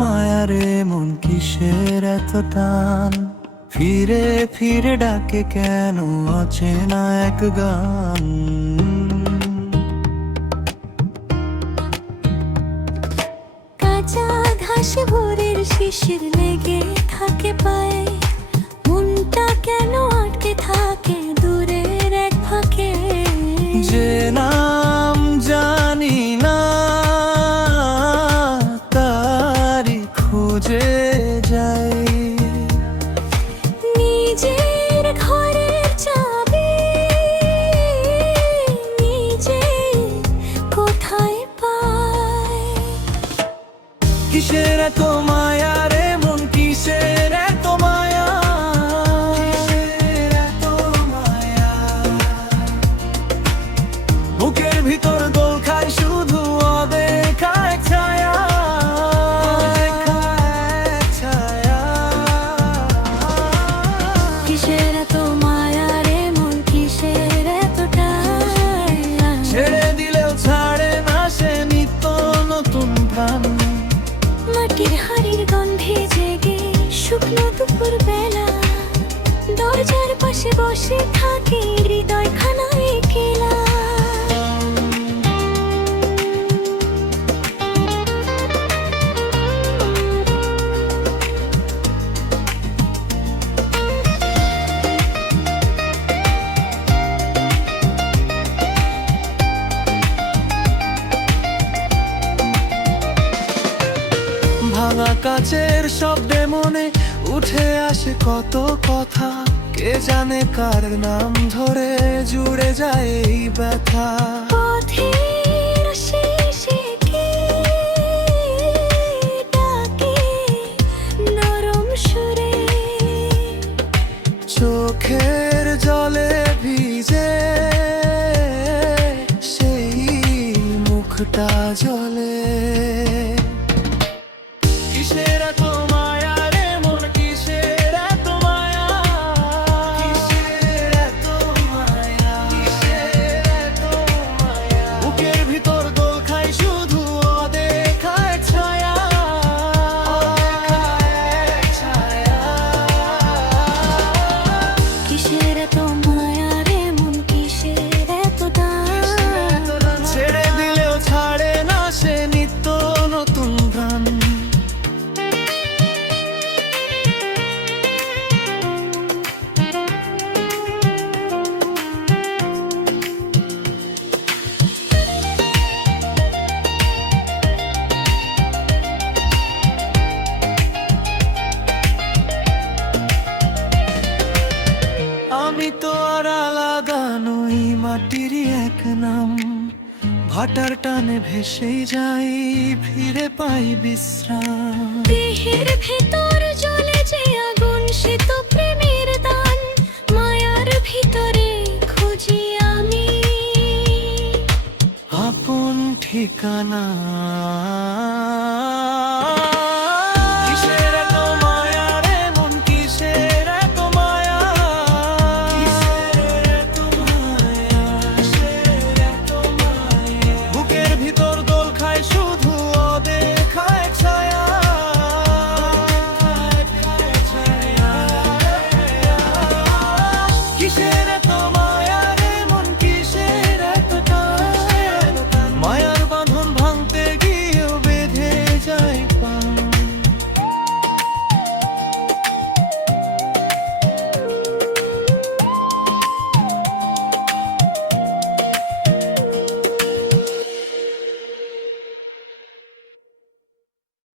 মায়ারে মন কিসের এত টান, ফিরে ফিরে ডাকে কেন অচেনা এক গান। কাঁচা ঘাসে ভোরের শিশির লেগে থাকে পায়ে, মনটা কেন আটকে থাকে দূরের এক ফাঁকে। যে নাম জানি না তারি খুঁজে যাই, নিজের ঘরের চাবি নিজে কোথায় পায়। কিসের এত মায়া রে মন, কিসের এত মায়া, কিসের এত মায়া। বুকের ভিতর দোল খায় শুধু অদেখা এক ছায়া, অদেখা এক ছায়া। কিসের এত মায়া রে মন, কিসের এতটাই ছেড়ে দিলেও ছাড়ে না সে নিত্য নতুন প্রাণ। মাটির হাড়ির গন্ধে জেগে শুকনো দুপুর বেলা, দরজার পাশে বসে থাকে হৃদয় খানা একলা। ভাঙা কাচের শব্দে মনে উঠে আসে কত কথা, কে জানে কার নাম ধরে জুড়ে যায় এই ব্যথা। পথের শেষে কে ডাকে নরম সুরে, চোখের জলে ভিজে সেই মুখটা জলে। কিসের এত মায়া রে মন, কিসের এত মায়া, কিসের এত মায়া, কিসের এত মায়া। বুকের ভিতর দোল খায় শুধু অদেখা এক ছায়া, অদেখা এক ছায়া। কিসের এত মায়া রে মন, কিসের এত দাম। ছেড়ে দিলেও ছাড়ে না সে নিত্য নতুন প্রাণ। আমি তো আর আলাদা নই, মাটিরই এক নাম। ভাটার টানে ভেসেই যাই, ফিরে পাই বিশ্রাম। দেহের ভেতর জ্বলে যে আগুন সে তো প্রেমের দান, মায়ার ভিতরে খুঁজি আমি আপন ঠিকানা।